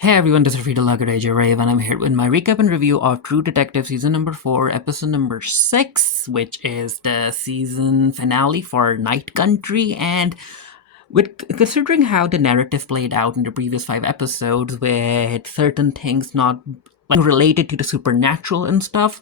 Hey everyone, this is Rita Lagaraja Rave, and I'm here with my recap and review of True Detective Season number 4, Episode number 6, which is the season finale for Night Country. And with considering how the narrative played out in the previous 5 episodes, with certain things not like related to the supernatural and stuff,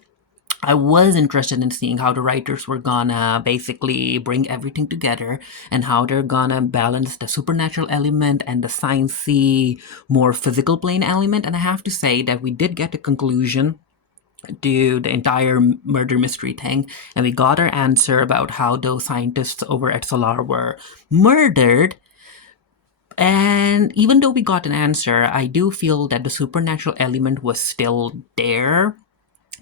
I was interested in seeing how the writers were gonna basically bring everything together and how they're gonna balance the supernatural element and the sciencey, more physical plane element. And I have to say that we did get a conclusion to the entire murder mystery thing, and we got our answer about how those scientists over at Solar were murdered. And even though we got an answer, I do feel that the supernatural element was still there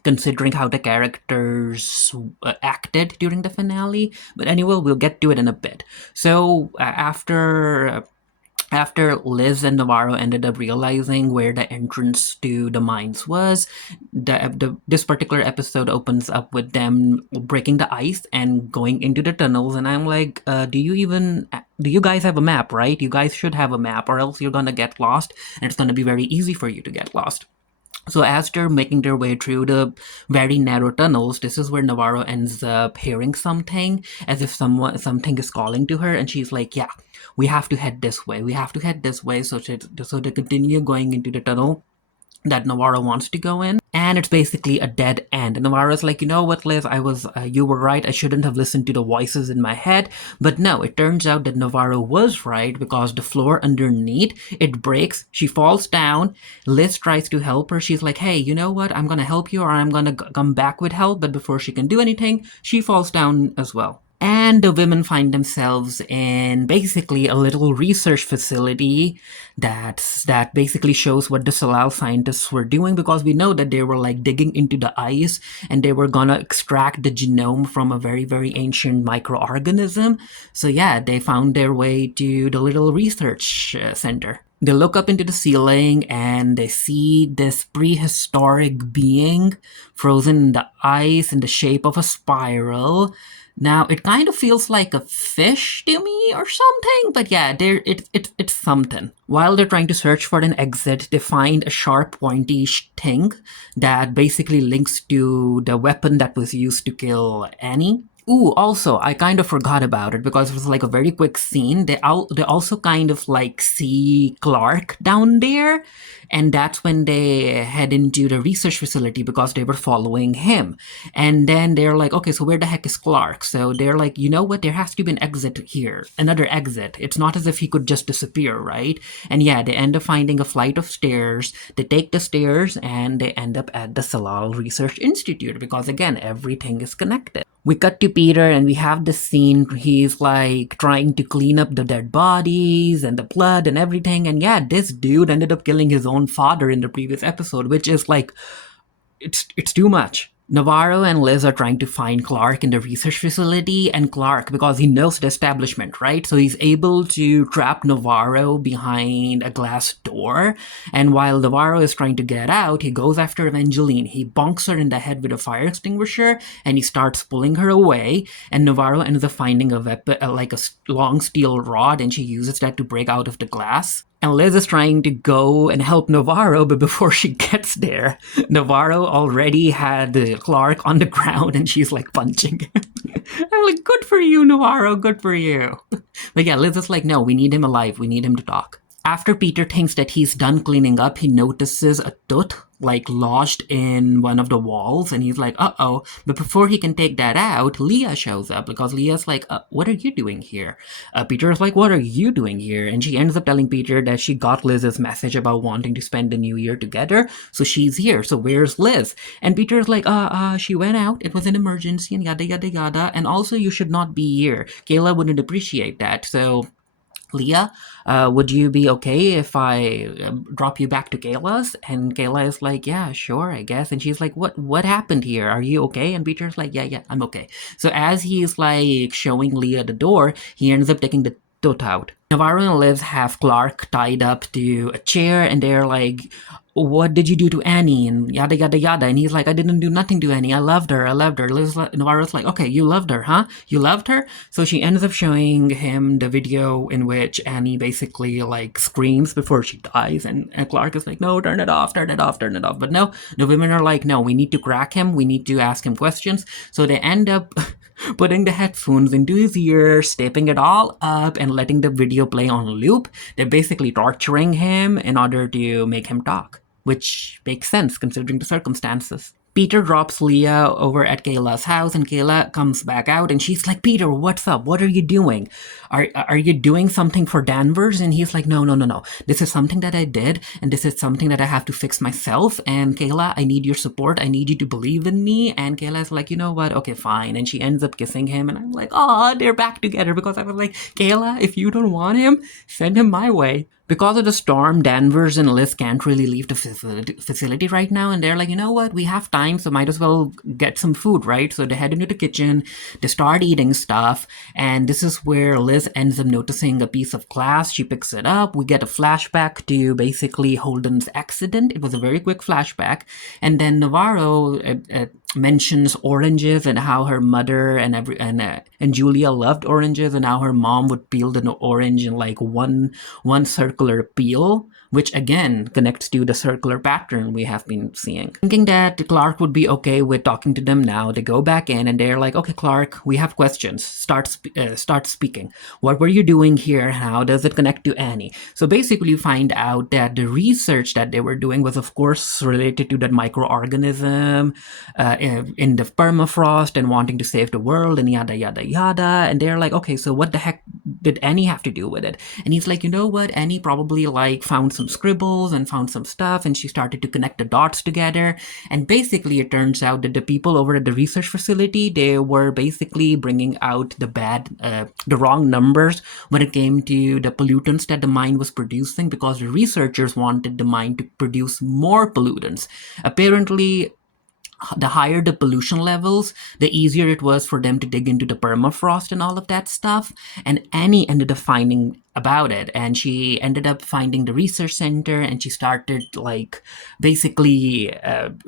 considering how the characters acted during the finale. But anyway, we'll get to it in a bit. So after Liz and Navarro ended up realizing where the entrance to the mines was, this particular episode opens up with them breaking the ice and going into the tunnels. And I'm like, do you guys have a map, right? You guys should have a map, or else you're gonna get lost, and it's gonna be very easy for you to get lost. So as they're making their way through the very narrow tunnels, this is where Navarro ends up hearing something, as if something is calling to her, and she's like, "Yeah, we have to head this way. We have to head this way." So they continue going into the tunnel that Navarro wants to go in, and it's basically a dead end. And Navarro's like, "You know what, Liz? You were right. I shouldn't have listened to the voices in my head." But no, it turns out that Navarro was right, because the floor underneath it breaks. She falls down. Liz tries to help her. She's like, "Hey, you know what? I'm gonna help you, or I'm gonna come back with help." But before she can do anything, she falls down as well. And the women find themselves in basically a little research facility that basically shows what the Salal scientists were doing, because we know that they were like digging into the ice and they were gonna extract the genome from a very, very ancient microorganism. So yeah, they found their way to the little research center. They look up into the ceiling and they see this prehistoric being frozen in the ice in the shape of a spiral. Now, it kind of feels like a fish to me or something, but yeah, it's something. While they're trying to search for an exit, they find a sharp, pointy thing that basically links to the weapon that was used to kill Annie. Ooh, also, I kind of forgot about it because it was like a very quick scene. They also kind of like see Clark down there, and that's when they head into the research facility because they were following him. And then they're like, "Okay, so where the heck is Clark?" So they're like, "You know what? There has to be an exit here, another exit. It's not as if he could just disappear, right?" And yeah, they end up finding a flight of stairs. They take the stairs and they end up at the Salal Research Institute, because again, everything is connected. We cut to Peter and we have this scene. He's like trying to clean up the dead bodies and the blood and everything. And yeah, this dude ended up killing his own father in the previous episode, which is like, it's too much. Navarro and Liz are trying to find Clark in the research facility, and Clark, because he knows the establishment, right? So he's able to trap Navarro behind a glass door, and while Navarro is trying to get out, he goes after Evangeline. He bonks her in the head with a fire extinguisher, and he starts pulling her away, and Navarro ends up finding a weapon, like a long steel rod, and she uses that to break out of the glass. And Liz is trying to go and help Navarro, but before she gets there, Navarro already had Clark on the ground and she's like punching him. I'm like, "Good for you, Navarro, good for you." But yeah, Liz is like, "No, we need him alive, we need him to talk." After Peter thinks that he's done cleaning up, he notices a tooth like lodged in one of the walls, and he's like, "Uh-oh." But before he can take that out, Leah shows up, because Leah's like, "What are you doing here?" Peter's like, "What are you doing here?" And she ends up telling Peter that she got Liz's message about wanting to spend the new year together, so she's here. So where's Liz? And Peter's like, she went out, it was an emergency, and yada yada yada, and also you should not be here. Kayla wouldn't appreciate that. So Leah, would you be okay if I drop you back to Kayla's? And Kayla is like, "Yeah, sure, I guess." And she's like, What happened here? Are you okay?" And Peter's like, "Yeah, I'm okay." So as he's like showing Leah the door, he ends up taking the tot out. Navarro and Liz have Clark tied up to a chair, and they're like, "What did you do to Annie?" and yada yada yada. And he's like, "I didn't do nothing to Annie. I loved her. I loved her." Navarro's like, "Okay, you loved her, huh? You loved her?" So she ends up showing him the video in which Annie basically like screams before she dies, and Clark is like, "No, turn it off, turn it off, turn it off." But no, the women are like, "No, we need to crack him. We need to ask him questions." So they end up putting the headphones into his ears, taping it all up, and letting the video play on loop. They're basically torturing him in order to make him talk, which makes sense considering the circumstances. Peter drops Leah over at Kayla's house, and Kayla comes back out, and she's like, "Peter, what's up? What are you doing? Are you doing something for Danvers?" And he's like, "No, no, no, no. This is something that I did, and this is something that I have to fix myself. And Kayla, I need your support. I need you to believe in me." And Kayla's like, "You know what? Okay, fine." And she ends up kissing him, and I'm like, "Oh, they're back together," because I was like, "Kayla, if you don't want him, send him my way." Because of the storm, Danvers and Liz can't really leave the facility right now, and they're like, "You know what? We have time, so might as well get some food, right?" So they head into the kitchen, they start eating stuff, and this is where Liz ends up noticing a piece of glass. She picks it up. We get a flashback to basically Holden's accident. It was a very quick flashback, and then Navarro mentions oranges and how her mother and Julia loved oranges, and how her mom would peel an orange in like one circular peel, which again connects to the circular pattern we have been seeing. Thinking that Clark would be okay with talking to them now, they go back in and they're like, "Okay, Clark, we have questions. Start speaking. What were you doing here? How does it connect to Annie?" So basically you find out that the research that they were doing was of course related to that microorganism in the permafrost and wanting to save the world and yada yada yada. And they're like, "Okay, so what the heck did Annie have to do with it?" And he's like, "You know what? Annie probably like found some scribbles and found some stuff, and she started to connect the dots together." And basically it turns out that the people over at the research facility, they were basically bringing out the wrong numbers when it came to the pollutants that the mine was producing, because the researchers wanted the mine to produce more pollutants. Apparently, the higher the pollution levels, the easier it was for them to dig into the permafrost and all of that stuff. And Annie ended up finding about it, and she ended up finding the research center, and she started like basically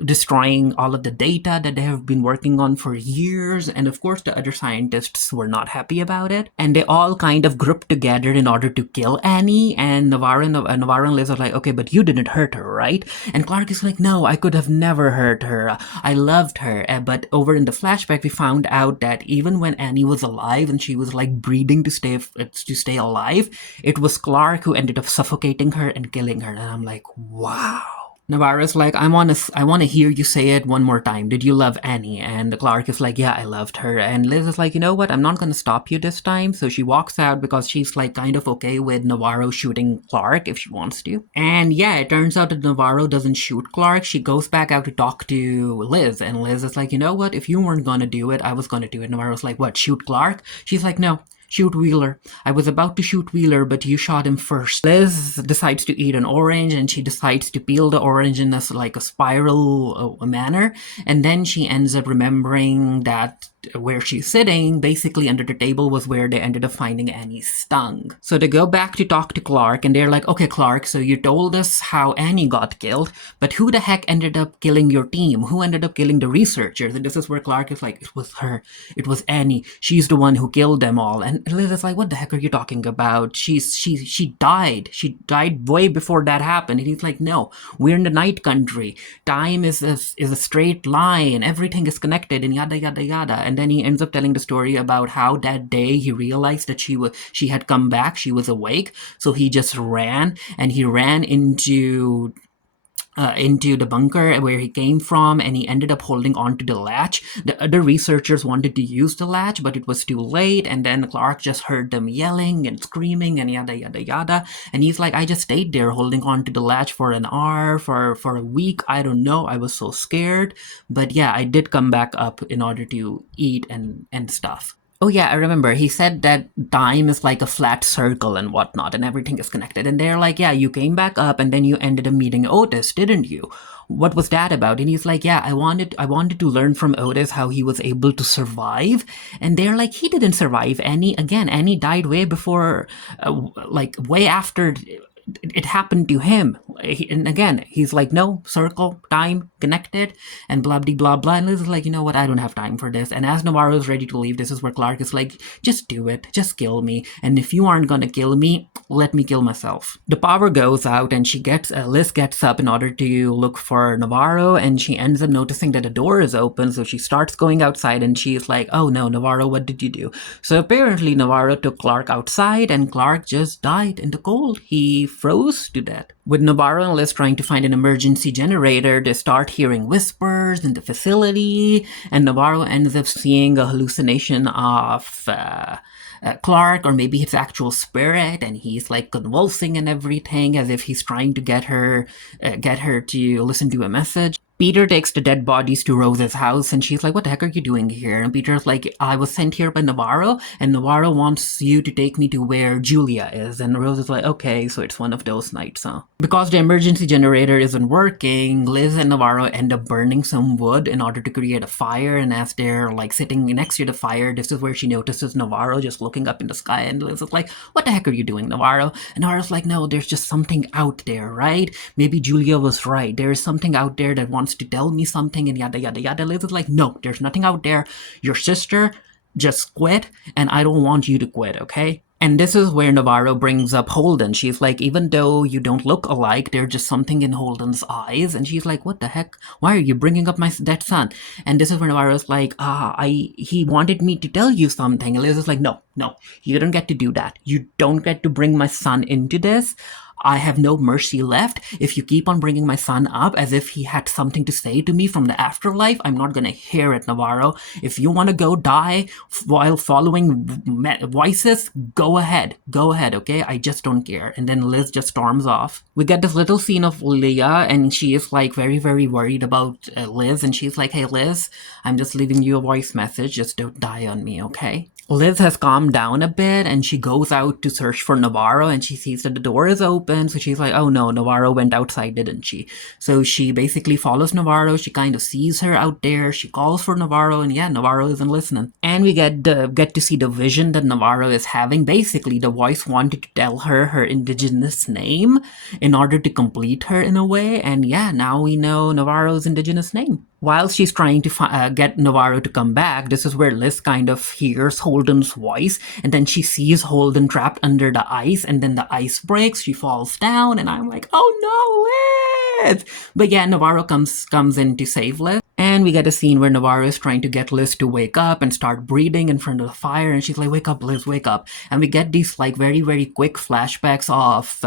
destroying all of the data that they have been working on for years. And of course the other scientists were not happy about it, and they all kind of grouped together in order to kill Annie. And Navarro and Liz are like, "Okay, but you didn't hurt her, right?" And Clark is like, "No, I could have never hurt her. I loved her." But over in the flashback we found out that even when Annie was alive and she was like breathing to stay alive, it was Clark who ended up suffocating her and killing her. And I'm like, wow. Navarro's like, I want to hear you say it one more time. Did you love Annie?" And Clark is like, "Yeah, I loved her." And Liz is like, "You know what? I'm not going to stop you this time." So she walks out because she's like kind of okay with Navarro shooting Clark if she wants to. And yeah, it turns out that Navarro doesn't shoot Clark. She goes back out to talk to Liz. And Liz is like, "You know what? If you weren't going to do it, I was going to do it." Navarro's like, "What, shoot Clark?" She's like, "No. Shoot Wheeler. I was about to shoot Wheeler, but you shot him first." Liz decides to eat an orange, and she decides to peel the orange in a spiral manner. And then she ends up remembering that where she's sitting, basically under the table, was where they ended up finding Annie's tongue. So they go back to talk to Clark, and they're like, "Okay, Clark, so you told us how Annie got killed, but who the heck ended up killing your team? Who ended up killing the researchers?" And this is where Clark is like, "It was her. It was Annie. She's the one who killed them all." And Liz is like, "What the heck are you talking about? She died. She died way before that happened." And he's like, "No, we're in the night country. Time is a straight line. Everything is connected," and yada yada yada. And then he ends up telling the story about how that day he realized that she had come back, she was awake, so he just ran, and he ran into the bunker where he came from, and he ended up holding on to the latch. The other researchers wanted to use the latch, but it was too late, and then Clark just heard them yelling and screaming and yada yada yada. And he's like, "I just stayed there holding on to the latch for an hour, for a week. I don't know. I was so scared. But yeah, I did come back up in order to eat and stuff." Oh yeah, I remember. He said that time is like a flat circle and whatnot, and everything is connected. And they're like, "Yeah, you came back up, and then you ended up meeting Otis, didn't you? What was that about?" And he's like, "Yeah, I wanted to learn from Otis how he was able to survive." And they're like, "He didn't survive. Annie died way before, like way after." It happened to him. And again, he's like, no, circle, time, connected, and blah, blah, blah, blah. And Liz is like, you know what? I don't have time for this. And as Navarro is ready to leave, this is where Clark is like, just do it. Just kill me. And if you aren't going to kill me, let me kill myself. The power goes out and Liz gets up in order to look for Navarro, and she ends up noticing that the door is open. So she starts going outside and she's like, oh no, Navarro, what did you do? So apparently Navarro took Clark outside and Clark just died in the cold. He froze to death. With Navarro and Liz trying to find an emergency generator, they start hearing whispers in the facility, and Navarro ends up seeing a hallucination of Clark, or maybe his actual spirit, and he's like convulsing and everything as if he's trying to get her to listen to a message. Peter takes the dead bodies to Rose's house, and she's like, what the heck are you doing here? And Peter's like, I was sent here by Navarro, and Navarro wants you to take me to where Julia is. And Rose is like, okay, so it's one of those nights, huh? Because the emergency generator isn't working, Liz and Navarro end up burning some wood in order to create a fire, and as they're like sitting next to the fire, this is where she notices Navarro just looking up in the sky, and Liz is like, what the heck are you doing, Navarro? And Navarro's like, no, there's just something out there, right? Maybe Julia was right. There is something out there that wants to tell me something, and yada yada yada. Liz is like, no, there's nothing out there. Your sister just quit, and I don't want you to quit, okay? And this is where Navarro brings up Holden. She's like, even though you don't look alike, there's just something in Holden's eyes. And she's like, what the heck? Why are you bringing up my dead son? And this is where Navarro's like, he wanted me to tell you something. And Liz is like, no, you don't get to do that. You don't get to bring my son into this. I have no mercy left. If you keep on bringing my son up as if he had something to say to me from the afterlife, I'm not going to hear it, Navarro. If you want to go die while following voices, go ahead. Go ahead, okay? I just don't care. And then Liz just storms off. We get this little scene of Leah, and she is like very, very worried about Liz. And she's like, hey, Liz, I'm just leaving you a voice message. Just don't die on me, okay? Liz has calmed down a bit, and she goes out to search for Navarro, and she sees that the door is open, so she's like, oh no, Navarro went outside, didn't she? So she basically follows Navarro, she kind of sees her out there, she calls for Navarro, and yeah, Navarro isn't listening. And we get to see the vision that Navarro is having. Basically, the voice wanted to tell her indigenous name in order to complete her in a way, and yeah, now we know Navarro's indigenous name. While she's trying to get Navarro to come back, this is where Liz kind of hears Holden's voice, and then she sees Holden trapped under the ice, and then the ice breaks, she falls down, and I'm like, oh no, Liz! But yeah, Navarro comes in to save Liz. And we get a scene where Navarro is trying to get Liz to wake up and start breathing in front of the fire, and she's like, wake up, Liz, wake up. And we get these like very, very quick flashbacks of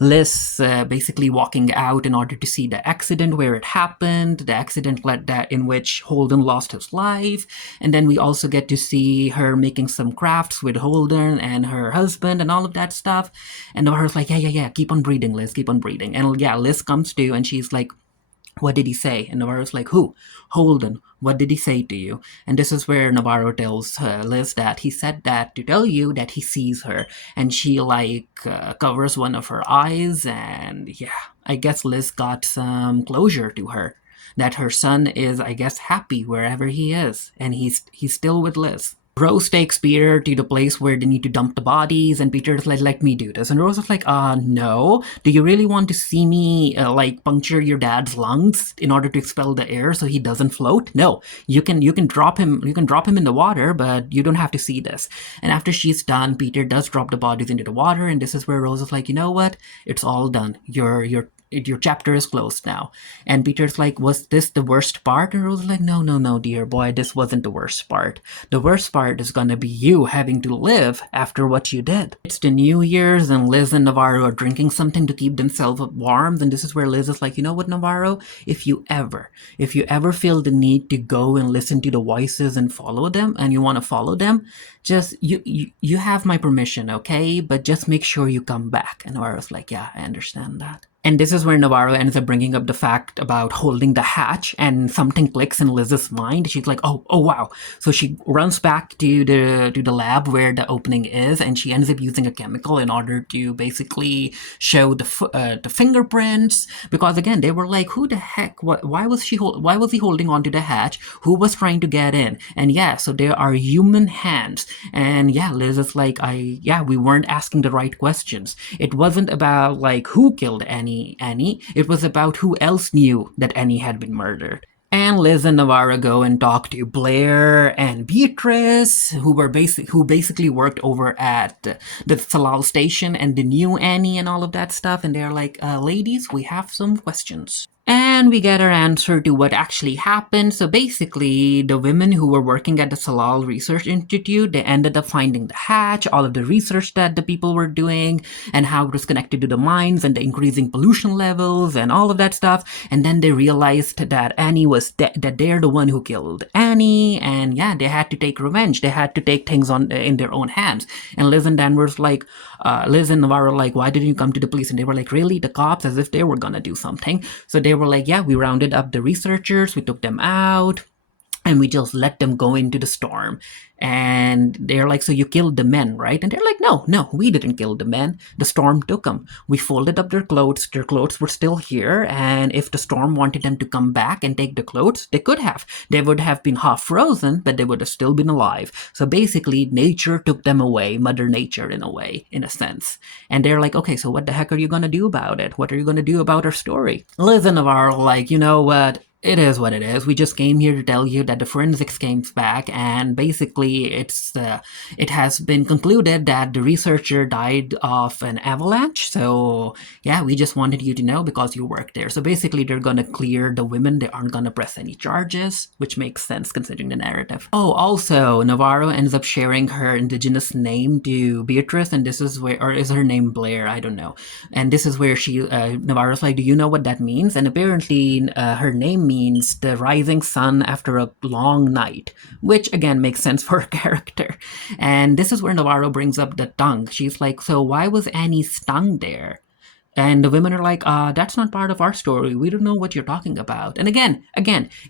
Liz basically walking out in order to see the accident where it happened, the accident in which Holden lost his life. And then we also get to see her making some crafts with Holden and her husband and all of that stuff. And Navarro's like, yeah, keep on breathing, Liz, keep on breathing. And yeah, Liz comes to, and she's like, what did he say? And Navarro's like, who? Holden. What did he say to you? And this is where Navarro tells Liz that he said that to tell you that he sees her. And she covers one of her eyes, and yeah, I guess Liz got some closure to her. That her son is, I guess, happy wherever he is, and he's still with Liz. Rose takes Peter to the place where they need to dump the bodies, and Peter's like, let me do this. And Rose is like, no. Do you really want to see me, puncture your dad's lungs in order to expel the air so he doesn't float? No. You can drop him in the water, but you don't have to see this. And after she's done, Peter does drop the bodies into the water, and this is where Rose is like, you know what? It's all done. Your chapter is closed now. And Peter's like, was this the worst part? And Rose is like, no, dear boy, this wasn't the worst part. The worst part is gonna be you having to live after what you did. It's the New Year's, and Liz and Navarro are drinking something to keep themselves warm, and this is where Liz is like, you know what, Navarro? If you ever feel the need to go and listen to the voices and follow them, and you want to follow them, just, you have my permission, okay? But just make sure you come back. And Navarro's like, yeah, I understand that. And this is where Navarro ends up bringing up the fact about holding the hatch, and something clicks in Liz's mind. She's like, "Oh, wow!" So she runs back to the lab where the opening is, and she ends up using a chemical in order to basically show the fingerprints. Because again, they were like, "Who the heck? Why was why was he holding onto the hatch? Who was trying to get in?" And yeah, so there are human hands. And yeah, Liz is like, we weren't asking the right questions. It wasn't about like who killed Annie. It was about who else knew that Annie had been murdered. And Liz and Navarro go and talk to Blair and Beatrice, who basically worked over at the Salal station and the new Annie and all of that stuff. And they're like, ladies, we have some questions. And we get our answer to what actually happened. So basically, the women who were working at the Salal Research Institute, they ended up finding the hatch, all of the research that the people were doing, and how it was connected to the mines and the increasing pollution levels and all of that stuff. And then they realized that Annie was that they're the one who killed Annie, and yeah, they had to take revenge. They had to take things in their own hands. And Liz and Danvers Liz and Navarro like, "Why didn't you come to the police?" And they were like, "Really? The cops?" As if they were gonna do something. So they were like, "Yeah, we rounded up the researchers, we took them out, and we just let them go into the storm." And they're like, "So you killed the men, right?" And they're like, no, we didn't kill the men. The storm took them. We folded up their clothes were still here, and if the storm wanted them to come back and take the clothes, they could have. They would have been half frozen, but they would have still been alive. So basically, nature took them away, Mother Nature in a way, in a sense. And they're like, "Okay, so what the heck are you gonna do about it? What are you gonna do about our story?" Liz and Navarro are like, "You know what? It is what it is. We just came here to tell you that the forensics came back, and basically it has been concluded that the researcher died of an avalanche. So yeah, we just wanted you to know because you work there." So basically they're gonna clear the women. They aren't gonna press any charges, which makes sense considering the narrative. Oh, also, Navarro ends up sharing her indigenous name to Beatrice, and this is where, or is her name Blair? I don't know. And this is where Navarro's like, "Do you know what that means?" And apparently her name means the rising sun after a long night, which again makes sense for her character. And this is where Navarro brings up the tongue. She's like, "So why was Annie's tongue there?" And the women are like, "That's not part of our story. We don't know what you're talking about." And again,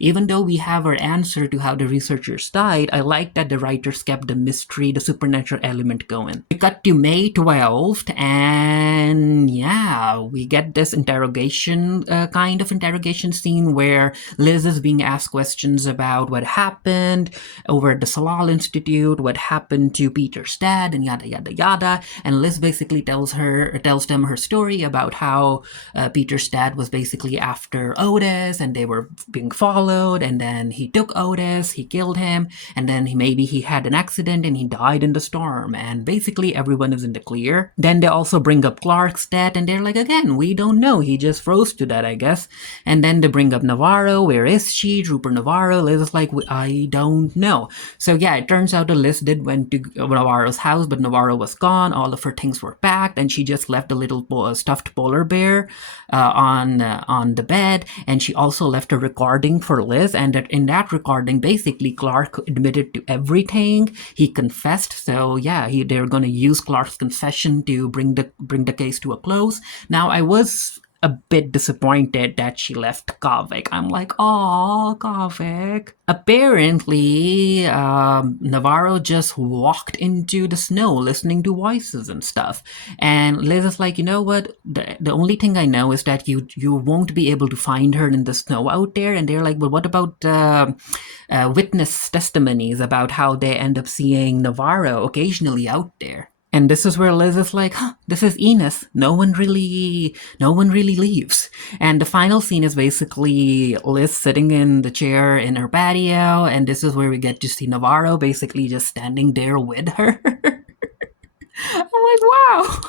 even though we have our answer to how the researchers died, I like that the writers kept the mystery, the supernatural element going. We cut to May 12th, and yeah, we get this kind of interrogation scene where Liz is being asked questions about what happened over at the Salal Institute, what happened to Peter's dad, and yada, yada, yada. And Liz basically tells them her story about how Peter's dad was basically after Otis, and they were being followed, and then he took Otis, he killed him, and then maybe he had an accident and he died in the storm, and basically everyone is in the clear. Then they also bring up Clark's death, and they're like, "Again, we don't know, he just froze to that, I guess." And then they bring up Navarro. "Where is she?" Trooper Navarro. Liz is like, "I don't know." So yeah, it turns out the Liz went to Navarro's house, but Navarro was gone. All of her things were packed, and she just left a little stuffed polar bear on the bed. And she also left a recording for Liz, and in that recording, basically Clark admitted to everything. He confessed. So yeah, they're gonna use Clark's confession to bring the case to a close. Now, I was a bit disappointed that she left Kavik. I'm like, "Oh, Kavik." Apparently, Navarro just walked into the snow listening to voices and stuff. And Liz is like, "You know what? The only thing I know is that you won't be able to find her in the snow out there." And they're like, "Well, what about witness testimonies about how they end up seeing Navarro occasionally out there?" And this is where Liz is like, "This is Enos. No one really leaves." And the final scene is basically Liz sitting in the chair in her patio, and this is where we get to see Navarro basically just standing there with her. I'm like, wow.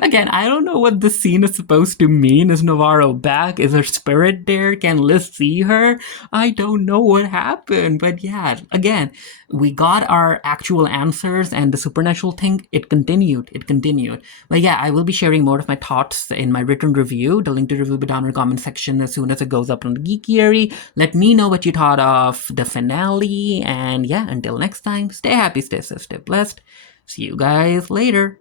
Again, I don't know what the scene is supposed to mean. Is Navarro back? Is her spirit there? Can Liz see her? I don't know what happened. But yeah, again, we got our actual answers, and the supernatural thing, it continued. But yeah, I will be sharing more of my thoughts in my written review. The link to review will be down in the comment section as soon as it goes up on the Geekiary. Let me know what you thought of the finale. And yeah, until next time, stay happy, stay safe, stay blessed. See you guys later.